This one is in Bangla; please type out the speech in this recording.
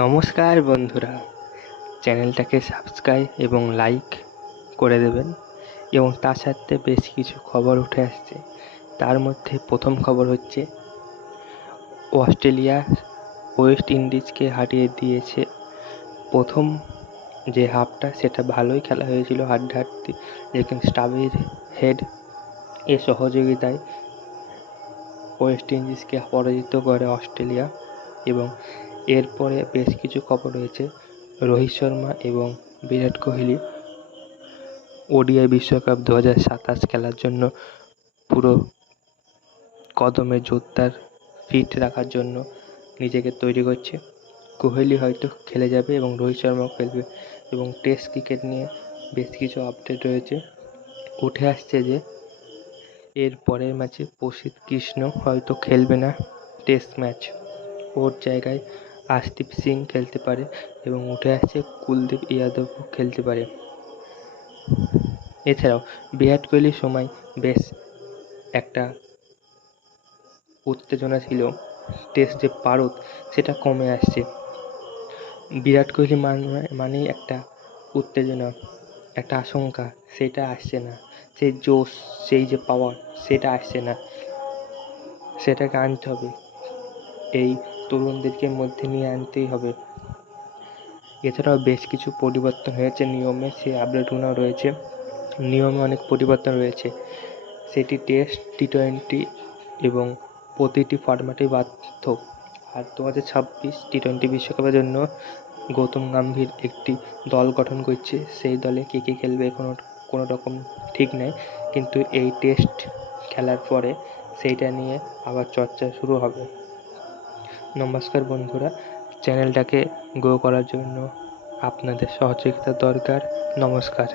নমস্কার বন্ধুরা, চ্যানেলটাকে সাবস্ক্রাইব এবং লাইক করে দেবেন এবং তার সাথে বেশ কিছু খবর উঠে আসছে। তার মধ্যে প্রথম খবর হচ্ছে অস্ট্রেলিয়া ওয়েস্ট ইন্ডিজকে হারিয়ে দিয়েছে। প্রথম যে হাফটা সেটা ভালোই খেলা হয়েছিল, হাড্ডাহাড্ডি, লেকিন স্টাবের হেড এর সহযোগিতায় ওয়েস্ট ইন্ডিজকে পরাজিত করে অস্ট্রেলিয়া। এবং এরপরে বেশ কিছু খবর রয়েছে। রোহিত শর্মা এবং বিরাট কোহলি ওডিআই বিশ্বকাপ 2027 খেলার জন্য পুরো কদমে জোরদার ফিট রাখার জন্য নিজেকে তৈরি করছে। কোহলি হয়তো খেলে যাবে এবং রোহিত শর্মাও খেলবে। এবং টেস্ট ক্রিকেট নিয়ে বেশ কিছু আপডেট রয়েছে। উঠে আসছে যে এর পরের ম্যাচে প্রসিদ্ধ কৃষ্ণ হয়তো খেলবে না টেস্ট ম্যাচ, ওর জায়গায় আশদীপ সিং খেলতে পারে এবং উঠে আসছে কুলদীপ যাদবও খেলতে পারে। এছাড়াও বিরাট কোহলির সময় বেশ একটা উত্তেজনা ছিল, টেস্ট যে পারদ সেটা কমে আসছে। বিরাট কোহলি মানেই একটা উত্তেজনা, একটা আশঙ্কা, সেটা আসছে না। সেই জোশ, সেই যে পাওয়ার, সেটা আসছে না। সেটাকে আনতে হবে, এই তরুণদেরকে মধ্যে নিয়ে আনতেই হবে। এছাড়াও বেশ কিছু পরিবর্তন হয়েছে নিয়মে, সেই আপডেটগুলো রয়েছে। নিয়মে অনেক পরিবর্তন রয়েছে, সেটি টেস্ট, টি-20 এবং প্রতিটি ফরম্যাটেই বাধ্য। আর 2026 টি-20 বিশ্বকাপের জন্য গৌতম গম্ভীর একটি দল গঠন করছে। সেই দলে কে কে খেলবে কোনো রকম ঠিক নেই, কিন্তু এই টেস্ট খেলার পরে সেইটা নিয়ে আবার চর্চা শুরু হবে। নমস্কার বন্ধুরা, চ্যানেলটাকে গ্রো করার জন্য আপনাদের সহযোগিতা দরকার। নমস্কার।